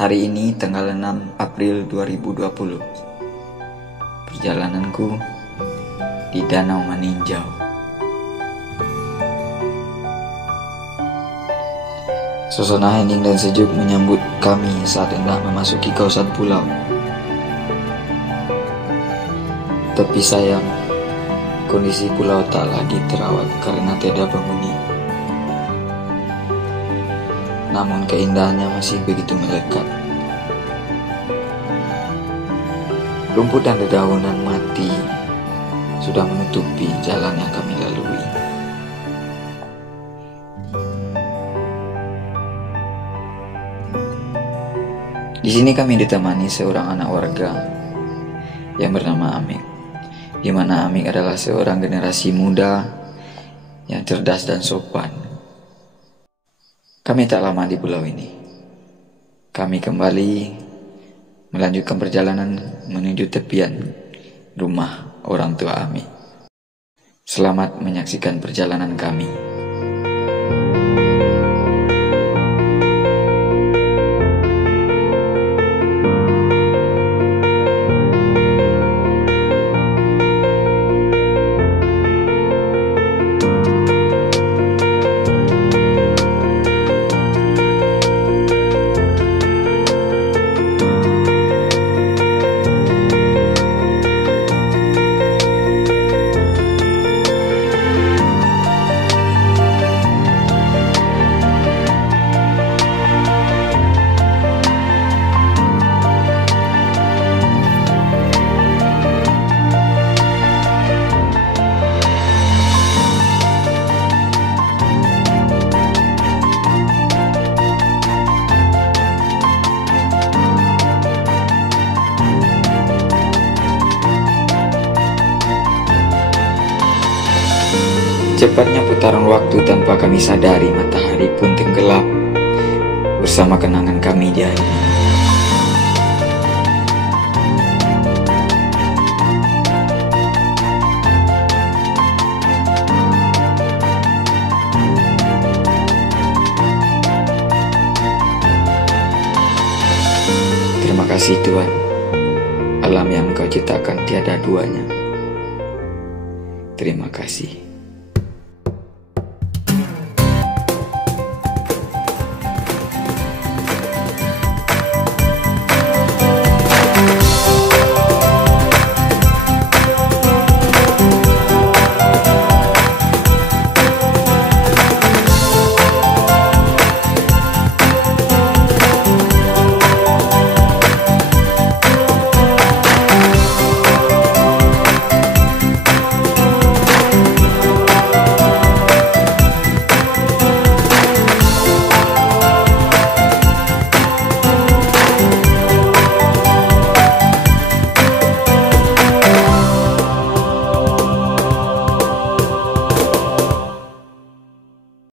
Hari ini tanggal 6 April 2020. Perjalananku di Danau Maninjau. Suasana hening dan sejuk menyambut kami saat hendak memasuki kawasan pulau. Tapi sayang, kondisi pulau tak lagi terawat karena tiada penghuni. Namun keindahannya masih begitu melekat. Rumput dan dedaunan mati sudah menutupi jalan yang kami lalui. Di sini kami ditemani seorang anak warga yang bernama Amik, di mana Amik adalah seorang generasi muda yang cerdas dan sopan. Kami tak lama di pulau ini. Kami kembali melanjutkan perjalanan menuju tepian rumah orang tua Ami. Selamat menyaksikan perjalanan kami. Cepatnya putaran waktu tanpa kami sadari, matahari pun tenggelam bersama kenangan kami di hari ini. Terima kasih Tuhan, alam yang Engkau ciptakan tiada duanya. Terima kasih.